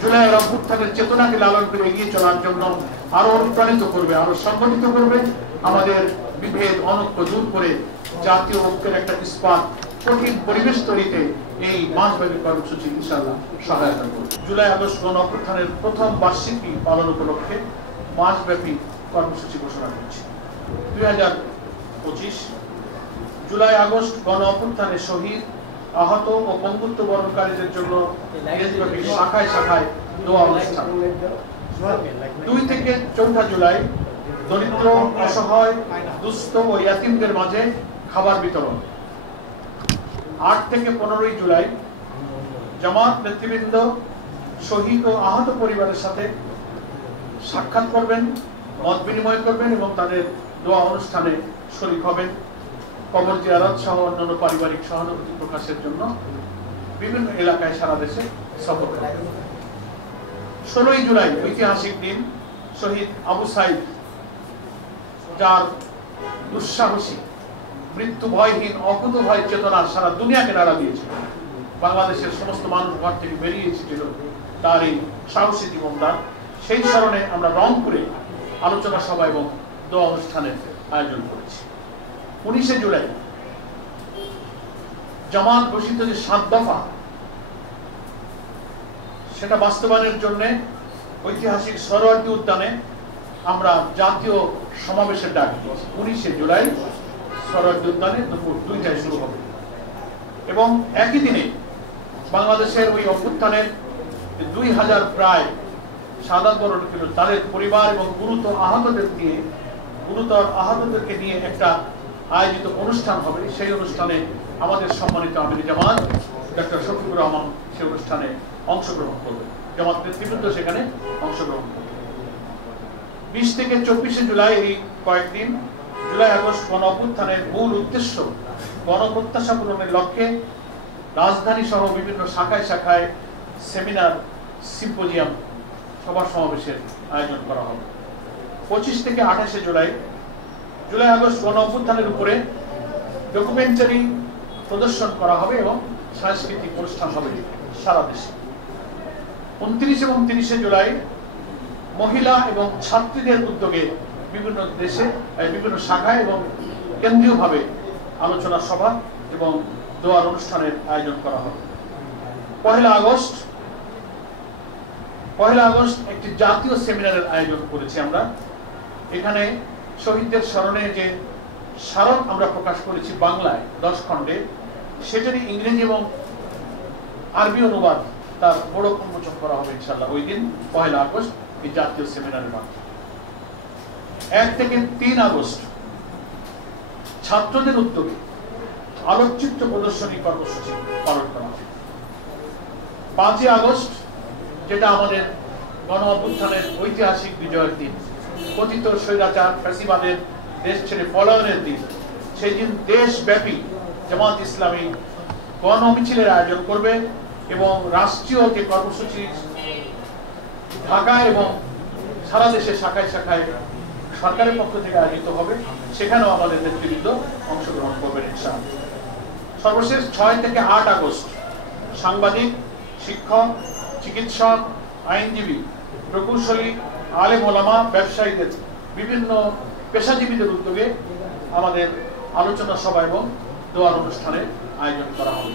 জুলাইয়ের অভ্যুত্থানের চেতনাকে লালন করে এগিয়ে চলার জন্য আরো অনুপ্রাণিত করবে, আরো সংগঠিত করবে, আমাদের বিভেদ অনৈক্য দূর করে জাতীয় ঐক্যের একটা ইস্পাত কঠিন পরিবেশ তৈরিতে এই মাসব্যাপী কর্মসূচি ইনশাআল্লাহ সহায়তা করবে। জুলাই আগস্ট গণ অভ্যুত্থানের প্রথম বার্ষিকী পালন উপলক্ষে মাসব্যাপী কর্মসূচি ঘোষণা করছি। 2025 জুলাই আগস্ট গণ অভ্যুত্থানের শহীদ, আহত ও পঙ্গুত্ব বরণকারীদের জন্য দেশব্যাপী শাখায় শাখায় দোয়া অনুষ্ঠান। 2 থেকে 4 জুলাই দরিদ্র, অসহায়, দুস্থ ও ইয়াতিমদের মাঝে খাবার বিতরণ। 8 থেকে 15 জুলাই জামাত নেতৃবৃন্দ শহীদ ও আহত পরিবারের সাথে সাক্ষাৎ করবেন, মত বিনিময় করবেন এবং তাদের দোয়া অনুষ্ঠানে শরীক হবেন। কবর জিয়ারত সহ অন্যান্য পারিবারিক সহানুভূতি প্রকাশের জন্য বিভিন্ন এলাকায় সারা দেশে সফর করবেন। 16 জুলাই ঐতিহাসিক দিন, শহীদ আবু সাইদ, যার দুঃসাহসী, মৃত্যু ভয়হীন, অকুত ভয় চেতনা সারা দুনিয়াকে নাড়া দিয়েছিল। বাংলাদেশের সমস্ত মানুষ ঘর থেকে বেরিয়ে এসেছিল তার এই সাহসী জীবনদান। সেই স্মরণে আমরা রংপুরে আলোচনা সভা এবং দোয়া অনুষ্ঠানের আয়োজন করেছি। 19 জুলাই জামাত ঘোষিত যে 7 দফা, সেটা বাস্তবায়নের জন্য ঐতিহাসিক সরোয়ার্দী উদ্যানে আমরা জাতীয় সমাবেশের ডাক দিয়েছি। 19 জুলাই সরোয়ার্দী উদ্যানে দুপুর 2টায় শুরু হবে এবং একই দিনে বাংলাদেশের ওই অভ্যুত্থানের 2000 প্রায় শাহাদাত বরণ করল তাদের পরিবার এবং গুরুতর আহতদেরকে নিয়ে একটা আয়োজিত অনুষ্ঠান হবে। সেই অনুষ্ঠানে আমাদের সম্মানিত আমির জামাত ডক্টর শফিকুর রহমান সেই অনুষ্ঠানে অংশগ্রহণ করবে, জামাত নেতৃবৃন্দ সেখানে অংশগ্রহণ করবে। 20 থেকে 24 জুলাই এই কয়েকদিন জুলাই আগস্ট গণ অভ্যুত্থানের মূল উদ্দেশ্য গণপ্রত্যাশা পূরণের লক্ষ্যে রাজধানী সহ বিভিন্ন শাখায় শাখায় সেমিনার, সিম্পোজিয়াম, সভা সমাবেশের আয়োজন করা হবে। 25 থেকে 28 জুলাই জুলাই আগস্ট গণ অভ্যুত্থানের উপরে ডকুমেন্টারি প্রদর্শন করা হবে এবং সাংস্কৃতিক অনুষ্ঠান হবে সারা দেশে। 29 এবং 30 জুলাই মহিলা এবং ছাত্রীদের উদ্যোগে বিভিন্ন দেশে বিভিন্ন শাখায় এবং কেন্দ্রীয়ভাবে আলোচনা সভা এবং দোয়ার অনুষ্ঠানের আয়োজন করা হবে। 1 আগস্ট একটি জাতীয় সেমিনারের আয়োজন করেছি আমরা। এখানে শহীদদের স্মরণে যে স্মারক আমরা প্রকাশ করেছি বাংলায় 10 খণ্ডে, সেটারই ইংরেজি এবং আরবি অনুবাদ তার বড় উন্মোচন করা হবে ইনশাআল্লাহ ওই দিন 1 আগস্ট এই জাতীয় সেমিনারের মাধ্যমে। 1 থেকে 3 আগস্ট ছাত্রদের উদ্যোগে আলোকচিত্র প্রদর্শনী কর্মসূচি পালন করা হবে। 5 আগস্ট যেটা আমাদের গণ অভ্যুত্থানের ঐতিহাসিক বিজয়ের দিন, কথিত স্বৈরাচার ফ্যাসিবাদের দেশ ছেড়ে পলায়নের দিন, সেই দিন দেশব্যাপী জামাত ইসলামী গণ মিছিলের আয়োজন করবে এবং রাষ্ট্রীয় যে কর্মসূচি ঢাকায় এবং সারা দেশে শাখায় শাখায় সরকারের পক্ষ থেকে আয়োজিত হবে, সেখানেও আমাদের নেতৃবৃন্দ অংশগ্রহণ করবেন ইনশাআল্লাহ। সর্বশেষ 6 থেকে 8 আগস্ট সাংবাদিক, শিক্ষক, চিকিৎসক, আইনজীবী, প্রকৌশলী, আলেম ওলামা, ব্যবসায়ীদের, বিভিন্ন পেশাজীবীদের উদ্যোগে আমাদের আলোচনা সভা এবং দোয়ার অনুষ্ঠানের আয়োজন করা হবে।